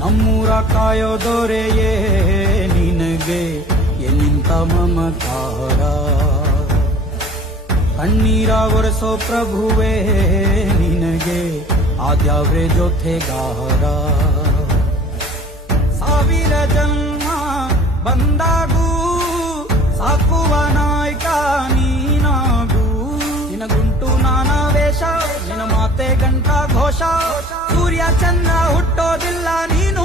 ನಮ್ಮೂರ ಕಾಯೋ ದೊರೆಯೇ ನಿನಗೆ ಎಲ್ಲಿಂತ ಮಮಕಾರ, ಕಣ್ಣೀರ ಒರೆಸೋ ಪ್ರಭುವೇ ನಿನಗೆ ಆದ್ಯಾವ್ರೆ ಜೊತೆಗಾರ. ಸಾವಿರ ಜನ್ಮ ಬಂದಾಗೂ ಸಾಕುವ ನಾಯಕ ನೀನಾಗೂ, ನಿನಗುಂಟು ನಾನಾ ವೇಷ, ನಿನ ಮಾತೆ ಗಂಟ ಘೋಷ. ಸೂರ್ಯ ಚಂದ್ರ ಹುಟ್ಟೋದಿಲ್ಲ ನೀನು